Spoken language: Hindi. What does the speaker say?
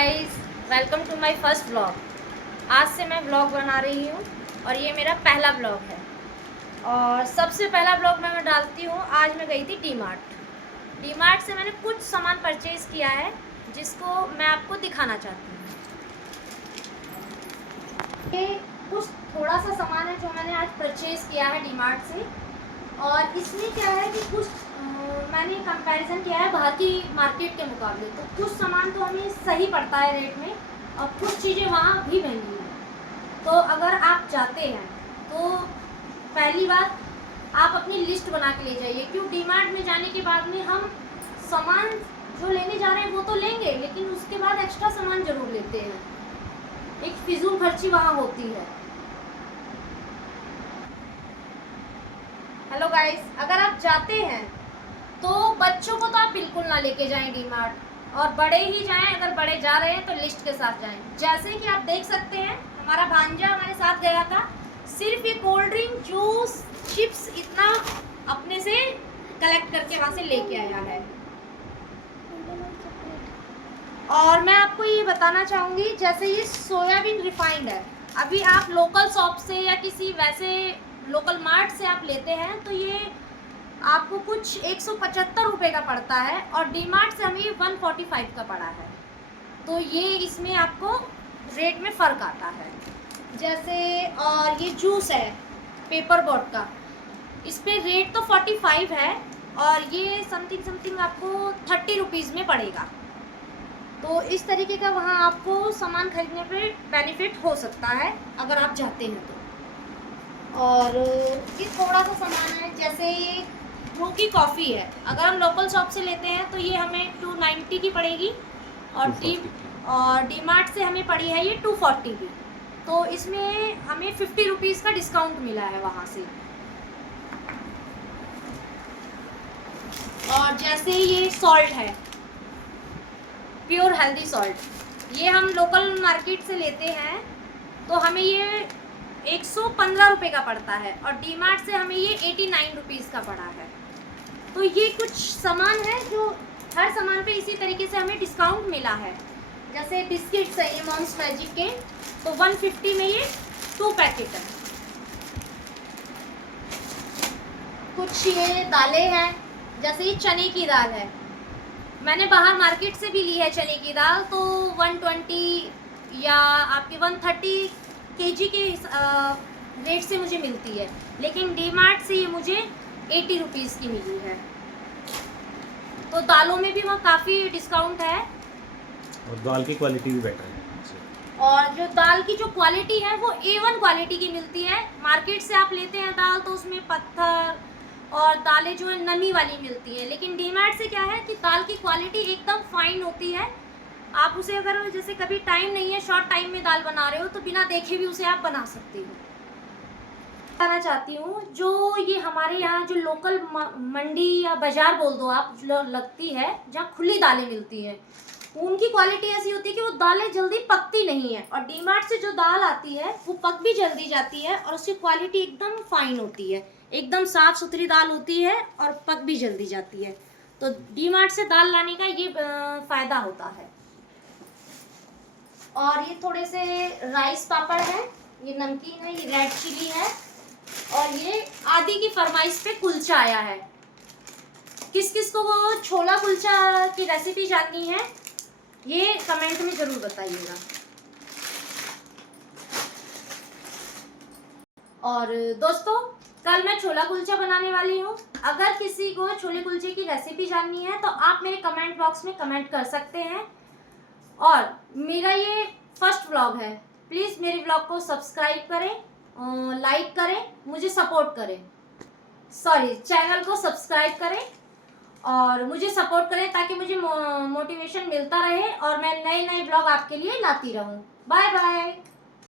Guys, welcome to my first vlog. आज से मैं व्लॉग बना रही हूँ और ये मेरा पहला व्लॉग है। और सबसे पहला व्लॉग मैं डालती हूँ। आज मैं गई थी डी मार्ट से मैंने कुछ सामान परचेज़ किया है जिसको मैं आपको दिखाना चाहती हूँ। ये कुछ थोड़ा सा सामान है जो मैंने आज परचेज़ किया है डी मार्ट से। और इसमें क्या है कि कुछ मैंने कंपैरिजन किया है बाहर की मार्केट के मुकाबले, तो कुछ सामान तो हमें सही पड़ता है रेट में और कुछ चीज़ें वहाँ भी महंगी हैं। तो अगर आप जाते हैं तो पहली बात, आप अपनी लिस्ट बना के ले जाइए। क्यों, डी मार्ट में जाने के बाद में हम सामान जो लेने जा रहे हैं वो तो लेंगे, लेकिन उसके बाद एक्स्ट्रा सामान ज़रूर लेते हैं। एक फिजूल खर्ची वहाँ होती है। हेलो गाइस, अगर आप जाते हैं तो बच्चों को तो आप बिल्कुल ना लेके जाएं डी मार्ट, और बड़े ही जाएं। अगर बड़े जा रहे हैं तो लिस्ट के साथ जाएं। जैसे कि आप देख सकते हैं, हमारा भांजा हमारे साथ गया था, सिर्फ ये कोल्ड ड्रिंक, जूस, चिप्स इतना अपने से कलेक्ट करके वहाँ से लेके आया है। और मैं आपको ये बताना चाहूँगी, जैसे ये सोयाबीन रिफाइंड है, अभी आप लोकल शॉप से या किसी वैसे लोकल मार्ट से आप लेते हैं तो ये आपको कुछ 175 रुपये का पड़ता है, और डी मार्ट से हमें 145 का पड़ा है। तो ये इसमें आपको रेट में फ़र्क आता है। जैसे और ये जूस है पेपर बोट का, इस पर रेट तो 45 है और ये समथिंग आपको 30 रुपीज़ में पड़ेगा। तो इस तरीके का वहाँ आपको सामान खरीदने पे बेनिफिट हो सकता है अगर आप चाहते हैं तो। और ये थोड़ा सा सामान है, जैसे ये ब्रू की कॉफ़ी है, अगर हम लोकल शॉप से लेते हैं तो ये हमें 290 की पड़ेगी, और डी मार्ट से हमें पड़ी है ये 240 की। तो इसमें हमें 50 रुपीज़ का डिस्काउंट मिला है वहाँ से। और जैसे ये सॉल्ट है, प्योर हेल्दी सॉल्ट, ये हम लोकल मार्केट से लेते हैं तो हमें ये 115 रुपये का पड़ता है, और डी मार्ट से हमें ये 89 रुपीज़ का पड़ा है। तो ये कुछ सामान है जो हर सामान पे इसी तरीके से हमें डिस्काउंट मिला है। जैसे बिस्किट्स है ये मॉम्स मैजिक के, तो 150 में ये 2 पैकेट है। कुछ ये दालें हैं, जैसे ये चने की दाल है, मैंने बाहर मार्केट से भी ली है चने की दाल, तो 120 या आपके 130 केजी के रेट से मुझे मिलती है, लेकिन डी मार्ट से ये मुझे 80 रुपीज़ की मिली है। तो दालों में भी वहाँ काफ़ी डिस्काउंट है, और दाल की क्वालिटी भी बेटर है। और जो दाल की जो क्वालिटी है वो A1 क्वालिटी की मिलती है। मार्केट से आप लेते हैं दाल तो उसमें पत्थर और दालें जो है नमी वाली मिलती है, लेकिन डी मार्ट से क्या है कि दाल की क्वालिटी एकदम फाइन होती है। आप उसे अगर जैसे कभी टाइम नहीं है, शॉर्ट टाइम में दाल बना रहे हो, तो बिना देखे भी उसे आप बना सकते हो। बताना चाहती हूँ, जो ये हमारे यहाँ जो लोकल मंडी या बाज़ार बोल दो आप, जो लगती है जहाँ खुली दालें मिलती हैं, उनकी क्वालिटी ऐसी होती है कि वो दालें जल्दी पकती नहीं है, और डी मार्ट से जो दाल आती है वो पक भी जल्दी जाती है और उसकी क्वालिटी एकदम फाइन होती है, एकदम साफ़ सुथरी दाल होती है और पक भी जल्दी जाती है। तो डी मार्ट से दाल लाने का ये फ़ायदा होता है। और ये थोड़े से राइस पापड़ है, ये नमकीन है, ये रेड चिली है, और ये आदि की फरमाइश पे कुलचा आया है। किस किस को वो छोला कुलचा की रेसिपी जाननी है, ये कमेंट में ज़रूर बताइएगा। और दोस्तों, कल मैं छोला कुलचा बनाने वाली हूँ। अगर किसी को छोले कुलचे की रेसिपी जाननी है तो आप मेरे कमेंट बॉक्स में कमेंट कर सकते हैं। और मेरा ये फर्स्ट व्लॉग है, प्लीज़ मेरे व्लॉग को सब्सक्राइब करें, लाइक करें, मुझे सपोर्ट करें। चैनल को सब्सक्राइब करें और मुझे सपोर्ट करें, ताकि मुझे मोटिवेशन मिलता रहे और मैं नए नए ब्लॉग आपके लिए लाती रहूं। Bye bye.